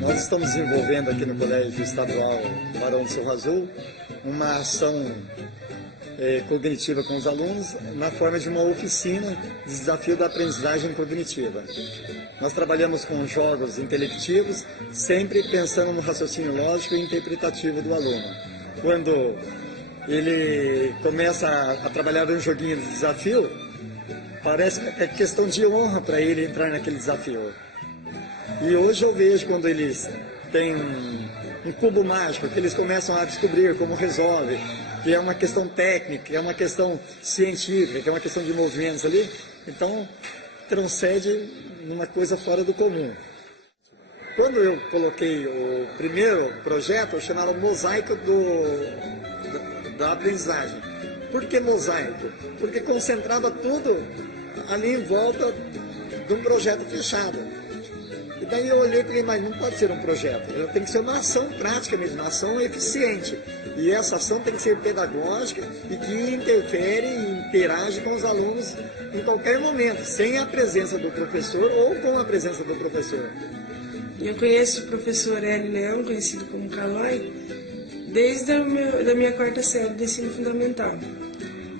Nós estamos desenvolvendo aqui no Colégio Estadual Barão do Cerro Azul uma ação cognitiva com os alunos na forma de uma oficina de desafio da aprendizagem cognitiva. Nós trabalhamos com jogos intelectivos, sempre pensando no raciocínio lógico e interpretativo do aluno. Quando ele começa a trabalhar um joguinho de desafio, parece que é questão de honra para ele entrar naquele desafio. E hoje eu vejo quando eles têm um cubo mágico, que eles começam a descobrir como resolve, que é uma questão técnica, que é uma questão científica, que é uma questão de movimentos ali, então transcende numa coisa fora do comum. Quando eu coloquei o primeiro projeto, eu chamava Mosaico da aprendizagem. Por que mosaico? Porque concentrava tudo ali em volta de um projeto fechado. E daí eu olhei e falei, mas não pode ser um projeto, tem que ser uma ação prática mesmo, uma ação eficiente. E essa ação tem que ser pedagógica e que interfere e interage com os alunos em qualquer momento, sem a presença do professor ou com a presença do professor. Eu conheço o professor Hélio Leão, conhecido como Calói, desde a minha quarta série do ensino fundamental.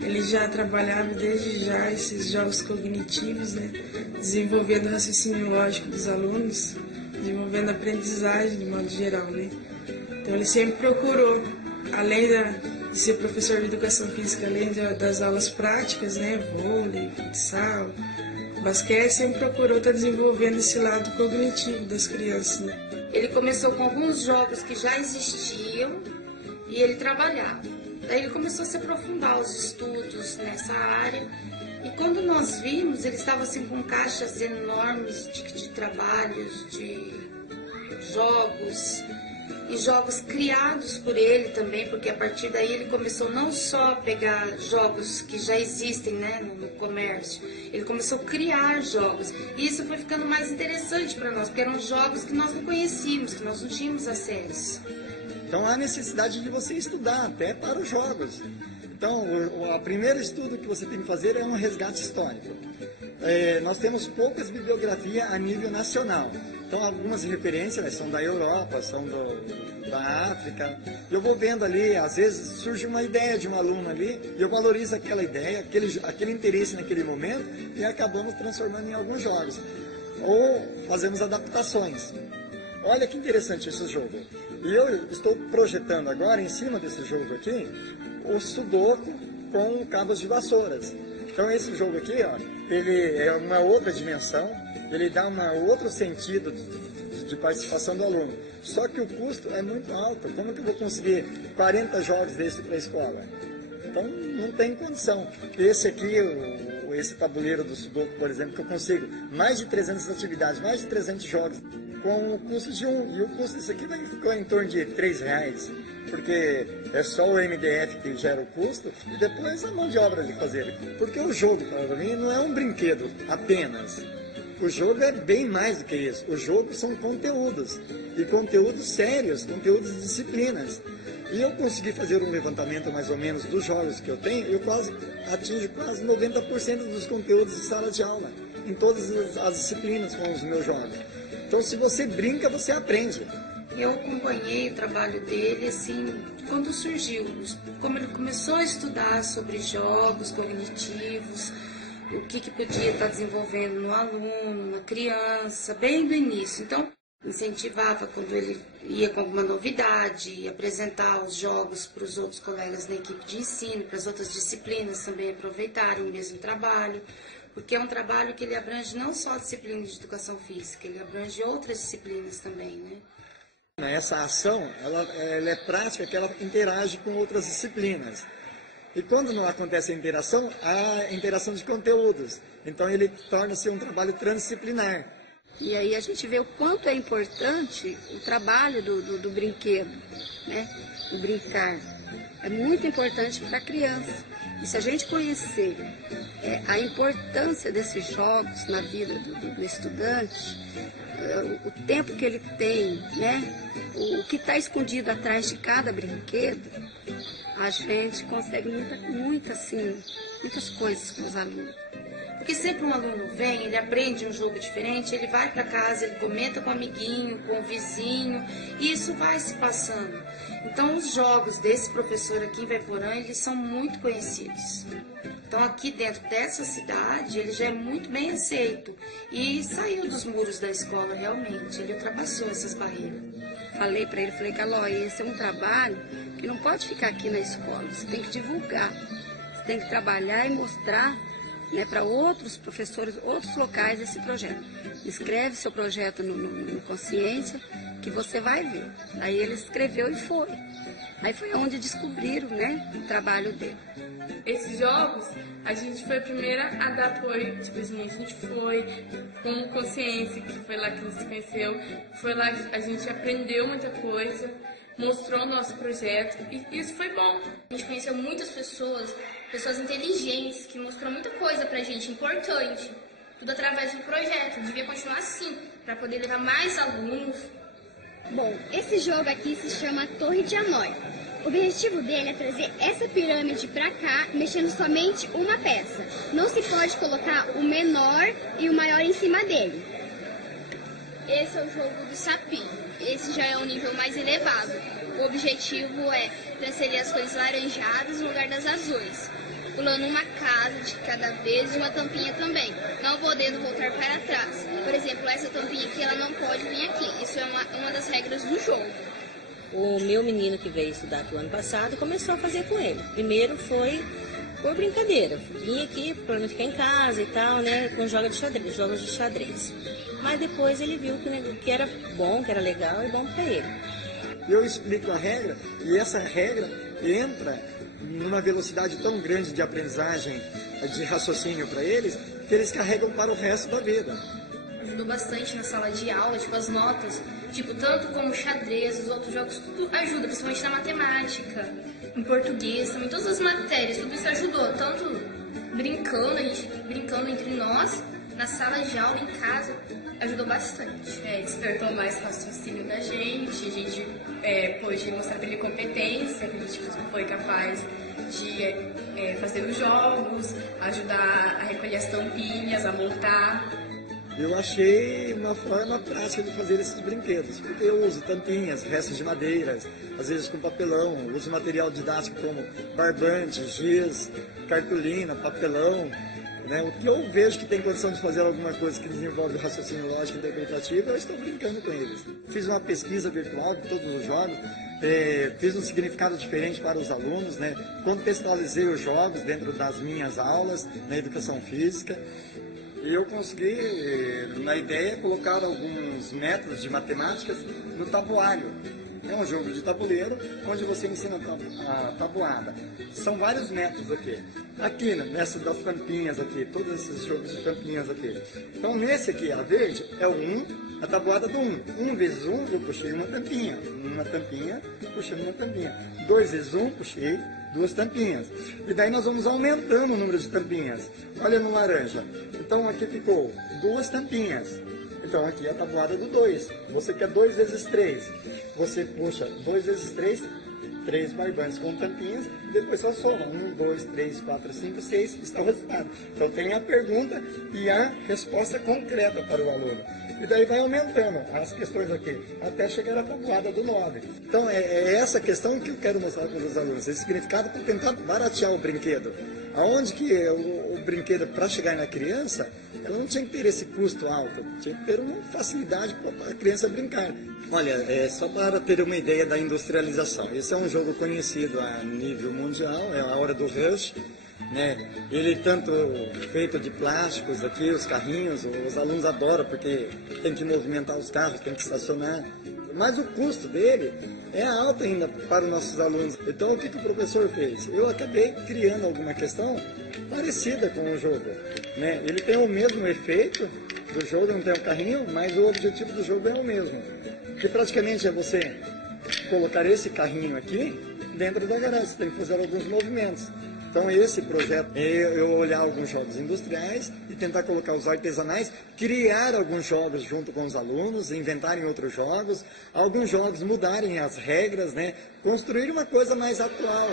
Ele já trabalhava desde já esses jogos cognitivos, né? Desenvolvendo o raciocínio lógico dos alunos, desenvolvendo a aprendizagem de modo geral, né? Então ele sempre procurou, além de ser professor de educação física, além das aulas práticas, né? Vôlei, futsal, basquete, sempre procurou estar desenvolvendo esse lado cognitivo das crianças, né? Ele começou com alguns jogos que já existiam e ele trabalhava. Daí ele começou a se aprofundar os estudos nessa área e quando nós vimos, ele estava assim com caixas enormes de trabalhos, de jogos e jogos criados por ele também, porque a partir daí ele começou não só a pegar jogos que já existem, né, no comércio, ele começou a criar jogos e isso foi ficando mais interessante para nós, porque eram jogos que nós não conhecíamos, que nós não tínhamos acesso. Então há necessidade de você estudar até para os jogos. Então o primeiro estudo que você tem que fazer é um resgate histórico. Nós temos poucas bibliografias a nível nacional. Então algumas referências são da Europa, são da África. Eu vou vendo ali, às vezes surge uma ideia de um aluno ali, e eu valorizo aquela ideia, aquele interesse naquele momento, e acabamos transformando em alguns jogos. Ou fazemos adaptações. Olha que interessante esse jogo. E eu estou projetando agora, em cima desse jogo aqui, o Sudoku com cabos de vassouras. Então esse jogo aqui, ó, ele é uma outra dimensão, ele dá um outro sentido de participação do aluno. Só que o custo é muito alto. Como que eu vou conseguir 40 jogos desse para a escola? Então não tem condição. Esse aqui, esse tabuleiro do Sudoku, por exemplo, que eu consigo mais de 300 atividades, mais de 300 jogos, com o custo de um. E o custo desse aqui vai ficar em torno de R$3, porque é só o MDF que gera o custo e depois a mão de obra de fazer. Porque o jogo, para mim, não é um brinquedo apenas. O jogo é bem mais do que isso. O jogo são conteúdos, e conteúdos sérios, conteúdos de disciplinas. E eu consegui fazer um levantamento mais ou menos dos jogos que eu tenho, eu atingo quase 90% dos conteúdos de sala de aula, em todas as disciplinas com os meus jogos. Então, se você brinca, você aprende. Eu acompanhei o trabalho dele, assim, quando surgiu, como ele começou a estudar sobre jogos cognitivos, o que podia estar desenvolvendo no aluno, na criança, bem do início. Então, incentivava quando ele ia com alguma novidade, apresentar os jogos para os outros colegas da equipe de ensino, para as outras disciplinas também aproveitarem o mesmo trabalho. Porque é um trabalho que ele abrange não só a disciplina de educação física, ele abrange outras disciplinas também, né? Essa ação, ela é prática, que ela interage com outras disciplinas. E quando não acontece a interação de conteúdos. Então ele torna-se um trabalho transdisciplinar. E aí a gente vê o quanto é importante o trabalho do brinquedo, né? O brincar. É muito importante para a criança. E se a gente conhecer a importância desses jogos na vida do estudante, o tempo que ele tem, né? O que está escondido atrás de cada brinquedo, a gente consegue muitas coisas com os alunos. Porque sempre um aluno vem, ele aprende um jogo diferente, ele vai para casa, ele comenta com o amiguinho, com o vizinho, e isso vai se passando. Então os jogos desse professor aqui em Voiporã, eles são muito conhecidos. Então aqui dentro dessa cidade, ele já é muito bem aceito e saiu dos muros da escola realmente, ele ultrapassou essas barreiras. Falei para ele, Calói, esse é um trabalho que não pode ficar aqui na escola, você tem que divulgar, você tem que trabalhar e mostrar, né, para outros professores, outros locais esse projeto. Escreve seu projeto no Consciência, que você vai ver. Aí ele escreveu e foi. Aí foi onde descobriram, né, o trabalho dele. Esses jogos, a gente foi a primeira a dar apoio, tipo assim, a gente foi com Consciência, que foi lá que a gente se conheceu, foi lá que a gente aprendeu muita coisa, mostrou o nosso projeto e isso foi bom. A gente conheceu muitas pessoas inteligentes, que mostrou muita coisa pra gente, importante, tudo através do projeto, devia continuar assim, para poder levar mais alunos. Bom, esse jogo aqui se chama Torre de Hanoi. O objetivo dele é trazer essa pirâmide para cá, mexendo somente uma peça. Não se pode colocar o menor e o maior em cima dele. Esse é o jogo do sapinho. Esse já é um nível mais elevado. O objetivo é transferir as cores laranjadas no lugar das azuis, pulando uma casa de cada vez e uma tampinha também, não podendo voltar para trás. Por exemplo, essa tampinha aqui, ela não pode vir aqui. Isso é uma das regras do jogo. O meu menino que veio estudar aqui o ano passado começou a fazer com ele. Primeiro foi por brincadeira. Vinha aqui para não ficar em casa e tal, né? Com jogos de xadrez. Mas depois ele viu que era bom, que era legal e bom para ele. Eu explico a regra e essa regra entra numa velocidade tão grande de aprendizagem, de raciocínio para eles, que eles carregam para o resto da vida. Ajudou bastante na sala de aula, tipo as notas, tipo tanto como xadrez, os outros jogos, tudo ajuda, principalmente na matemática, em português, também todas as matérias, tudo isso ajudou, tanto brincando, a gente brincando entre nós, na sala de aula, em casa, ajudou bastante. Despertou mais raciocínio da gente, a gente pôde mostrar para ele competência, que a gente foi capaz de fazer os jogos, ajudar a recolher as tampinhas, a montar. Eu achei uma forma prática de fazer esses brinquedos, porque eu uso tampinhas, restos de madeiras, às vezes com papelão, uso material didático como barbante, giz, cartolina, papelão. Né? O que eu vejo que tem condição de fazer alguma coisa que desenvolve o raciocínio lógico e interpretativo, eu estou brincando com eles. Fiz uma pesquisa virtual de todos os jogos, fiz um significado diferente para os alunos, né? Contextualizei os jogos dentro das minhas aulas na educação física. E eu consegui, na ideia, colocar alguns métodos de matemáticas no tabuário. É um jogo de tabuleiro, onde você ensina a tabuada. São vários métodos aqui. Aqui, nessa das tampinhas aqui, todos esses jogos de tampinhas aqui. Então, nesse aqui, a verde, é o 1, a tabuada do 1. 1 vezes 1, eu puxei uma tampinha. Uma tampinha, puxei uma tampinha. 2 vezes 1, puxei duas tampinhas. E daí nós vamos aumentando o número de tampinhas. Olha no laranja. Então, aqui ficou 2 tampinhas. Então, aqui é a tabuada do 2. Você quer 2 vezes 3. Você puxa 2 vezes 3, 3 barbantes com tampinhas, e depois só soma. 1, 2, 3, 4, 5, 6, está o resultado. Então, tem a pergunta e a resposta concreta para o aluno. E daí vai aumentando as questões aqui, até chegar à tabuada do 9. Então, é essa questão que eu quero mostrar para os alunos. Esse significado para tentar baratear o brinquedo. Aonde que o brinquedo, para chegar na criança, ela não tinha que ter esse custo alto, tinha que ter uma facilidade para a criança brincar. Olha, só para ter uma ideia da industrialização, esse é um jogo conhecido a nível mundial, é a Hora do Rush, né? Ele tanto feito de plásticos aqui, os carrinhos, os alunos adoram porque tem que movimentar os carros, tem que estacionar. mas o custo dele é alto ainda para os nossos alunos. Então, o que o professor fez? Eu acabei criando alguma questão parecida com o jogo, né? Ele tem o mesmo efeito do jogo, não tem o carrinho, mas o objetivo do jogo é o mesmo. Que praticamente é você colocar esse carrinho aqui dentro da garagem, você tem que fazer alguns movimentos. Então esse projeto é eu olhar alguns jogos industriais e tentar colocar os artesanais, criar alguns jogos junto com os alunos, inventarem outros jogos, alguns jogos mudarem as regras, né? Construir uma coisa mais atual.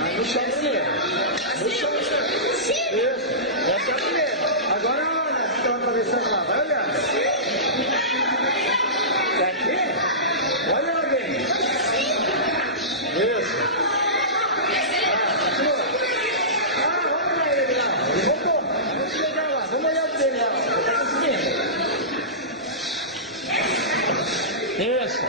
Mas no chão primeiro. No chão primeiro. Isso. Essa é a primeira. Agora olha, estão atravessando lá, vai olhar. Tá aqui? Olha alguém. Isso. Isso.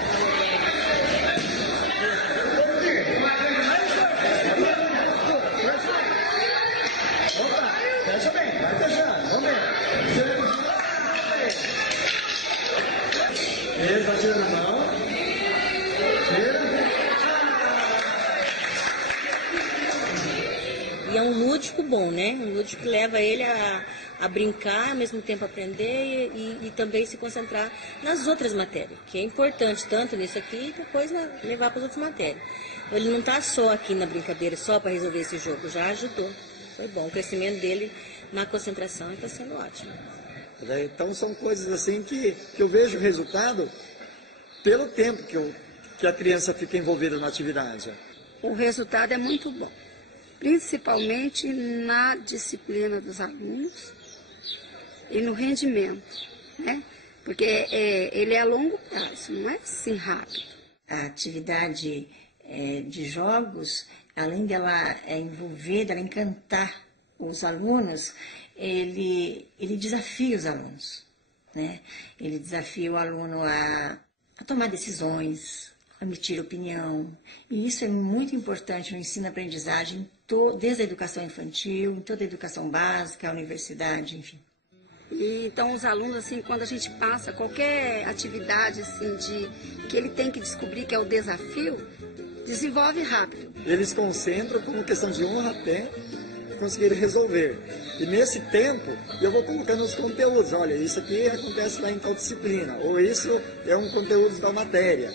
Opa, fecha bem, vai fechando, vamos ver. Isso, atira na mão. Tira. E é um lúdico bom, né? Um lúdico que leva ele a brincar, ao mesmo tempo aprender e também se concentrar nas outras matérias, que é importante tanto nisso aqui e depois levar para as outras matérias. Ele não está só aqui na brincadeira, só para resolver esse jogo, já ajudou. Foi bom, o crescimento dele na concentração está sendo ótimo. Então são coisas assim que eu vejo o resultado pelo tempo que a criança fica envolvida na atividade. O resultado é muito bom, principalmente na disciplina dos alunos e no rendimento, né? Porque ele é a longo prazo, não é assim rápido. A atividade de jogos, além dela envolver, dela encantar os alunos, ele desafia os alunos, né? Ele desafia o aluno a tomar decisões, a emitir opinião. E isso é muito importante no ensino-aprendizagem, desde a educação infantil, em toda a educação básica, a universidade, enfim. E então os alunos, assim, quando a gente passa qualquer atividade assim, que ele tem que descobrir que é o desafio, desenvolve rápido. Eles concentram como questão de honra até conseguir resolver. E nesse tempo, eu vou colocando os conteúdos. Olha, isso aqui acontece lá em tal disciplina, ou isso é um conteúdo da matéria.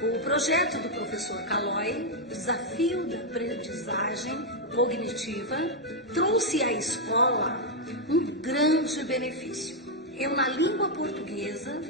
O projeto do professor Calói, Desafio da Aprendizagem Cognitiva, trouxe à escola um grande benefício. Eu, na língua portuguesa,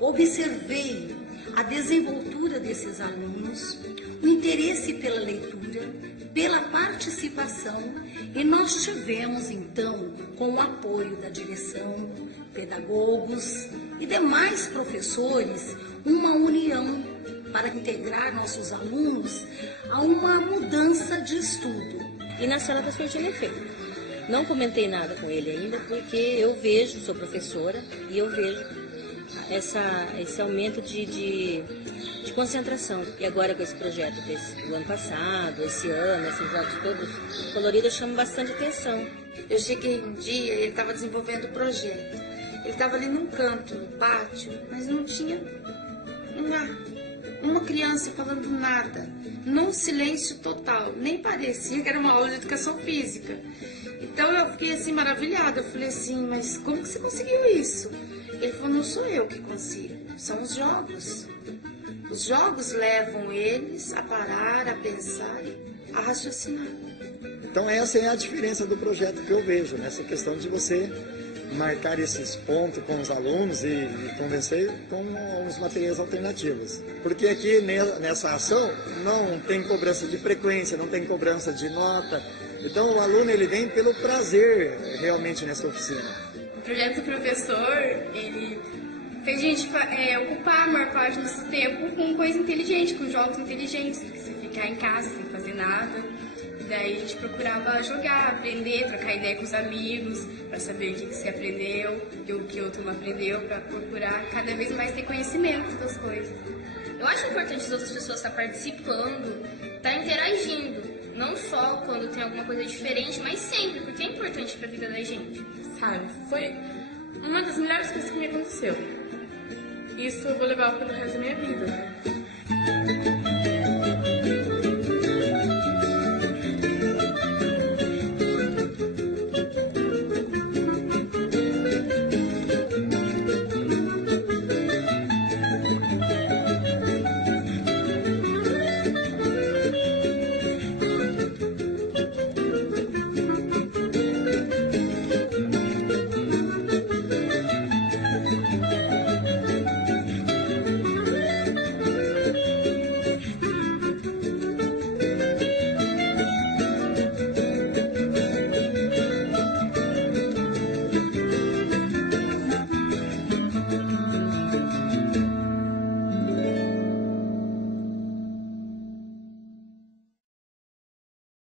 observei a desenvoltura desses alunos, o interesse pela leitura, pela participação, e nós tivemos, então, com o apoio da direção, pedagogos e demais professores, uma união para integrar nossos alunos a uma mudança de estudo. E na sala está surtindo efeito. Não comentei nada com ele ainda, porque eu vejo, sou professora, e eu vejo esse aumento de concentração. E agora com esse projeto do ano passado, esse ano, esses jogos todos coloridos, chama bastante atenção. Eu cheguei um dia e ele estava desenvolvendo o projeto. Ele estava ali num canto, no pátio, mas não tinha uma criança falando nada, num silêncio total. Nem parecia que era uma aula de educação física. Então eu fiquei assim maravilhada. Eu falei assim, mas como que você conseguiu isso? Ele falou, não sou eu que consigo, são os jogos. Os jogos levam eles a parar, a pensar e a raciocinar. Então essa é a diferença do projeto que eu vejo, nessa questão de você marcar esses pontos com os alunos e convencer com os materiais alternativos. Porque aqui nessa ação não tem cobrança de frequência, não tem cobrança de nota. Então o aluno ele vem pelo prazer realmente nessa oficina. O projeto do professor, ele fez a gente ocupar a maior parte do nosso tempo com coisa inteligente, com jogos inteligentes, porque você ficar em casa sem fazer nada. E daí a gente procurava jogar, aprender, trocar ideia com os amigos, para saber o que você aprendeu e o que o outro não aprendeu, para procurar cada vez mais ter conhecimento das coisas. Eu acho importante as outras pessoas estar participando, estar interagindo. Não só quando tem alguma coisa diferente, mas sempre, porque é importante para a vida da gente. Sabe, foi uma das melhores coisas que me aconteceu. isso eu vou levar pelo resto da minha vida, né?